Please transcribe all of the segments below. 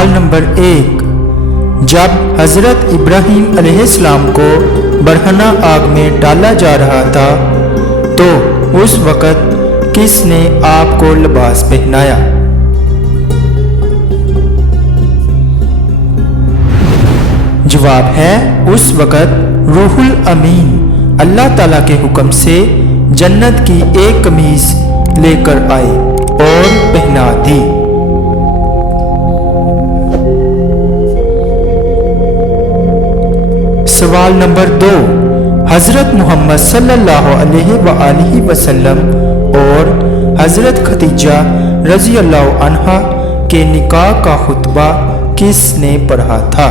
سوال نمبر 1، جب حضرت ابراہیم علیہ السلام کو برہنہ آگ میں ڈالا جا رہا تھا تو اس وقت کس نے آپ کو لباس پہنایا؟ جواب ہے اس وقت روح الامین اللہ تعالیٰ کے حکم سے جنت کی ایک قمیص لے کر آئے اور پہنا دی۔ سوال نمبر 2، حضرت محمد صلی اللہ علیہ وآلہ وسلم اور حضرت خدیجہ رضی اللہ عنہا کے نکاح کا خطبہ کس نے پڑھا تھا؟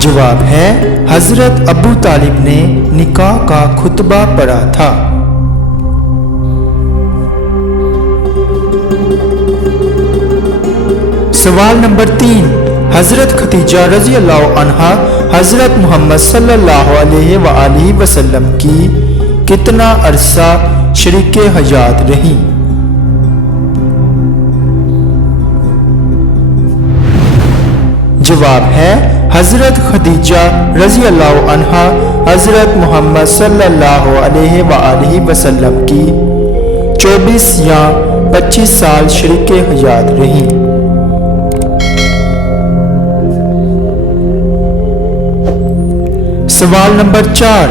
جواب ہے حضرت ابو طالب نے نکاح کا خطبہ پڑھا تھا۔ سوال نمبر 3، حضرت خدیجہ رضی اللہ عنہا حضرت محمد صلی اللہ علیہ وآلہ وسلم کی کتنا عرصہ شریک حیات رہی؟ جواب ہے حضرت خدیجہ رضی اللہ عنہا حضرت محمد صلی اللہ علیہ وآلہ وسلم کی 24 یا 25 سال شریک حیات رہی۔ سوال نمبر 4،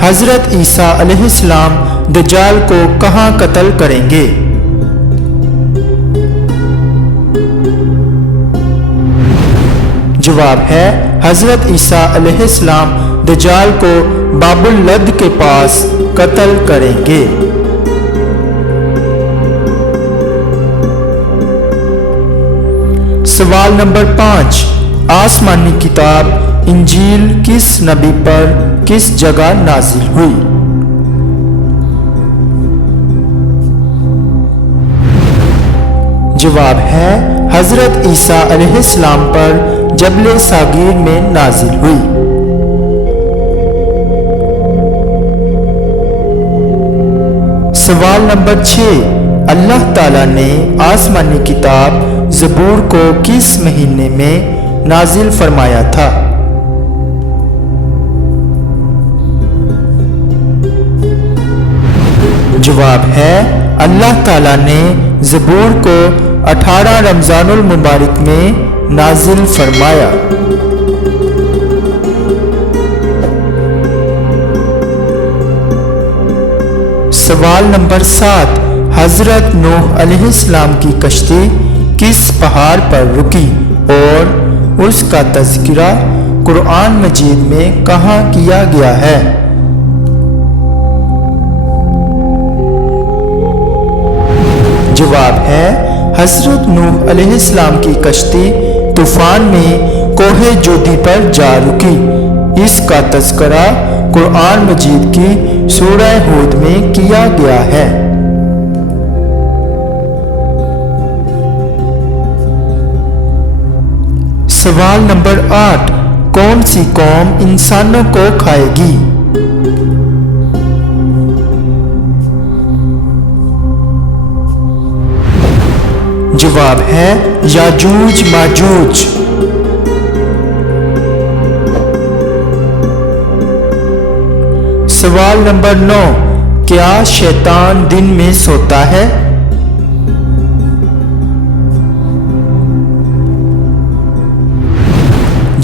حضرت عیسیٰ علیہ السلام دجال کو کہاں قتل کریں گے؟ جواب ہے حضرت عیسیٰ علیہ السلام دجال کو باب اللد کے پاس قتل کریں گے۔ سوال نمبر 5، آسمانی کتاب انجیل کس نبی پر کس جگہ نازل ہوئی؟ جواب ہے حضرت عیسیٰ علیہ السلام پر جبل صغیر میں نازل ہوئی۔ سوال نمبر 6، اللہ تعالیٰ نے آسمانی کتاب زبور کو کس مہینے میں نازل فرمایا تھا؟ جواب ہے اللہ تعالیٰ نے زبور کو 18 رمضان المبارک میں نازل فرمایا۔ سوال نمبر 7، حضرت نوح علیہ السلام کی کشتی کس پہاڑ پر رکی اور اس کا تذکرہ قرآن مجید میں کہاں کیا گیا ہے؟ جواب ہے حضرت نوح علیہ السلام کی کشتی طوفان میں کوہ جودی پر جا رکی۔ اس کا تذکرہ قرآن مجید کی سورہ ہود میں کیا گیا ہے۔ سوال نمبر 8، کون سی قوم انسانوں کو کھائے گی؟ جواب ہے یاجوج ماجوج۔ سوال نمبر 9، کیا شیطان دن میں سوتا ہے؟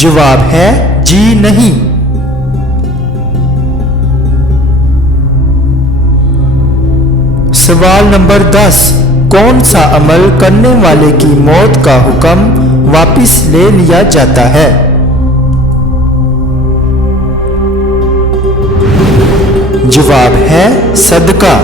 جواب ہے جی نہیں۔ سوال نمبر 10، کون سا عمل کرنے والے کی موت کا حکم واپس لے لیا جاتا ہے؟ جواب ہے صدقہ۔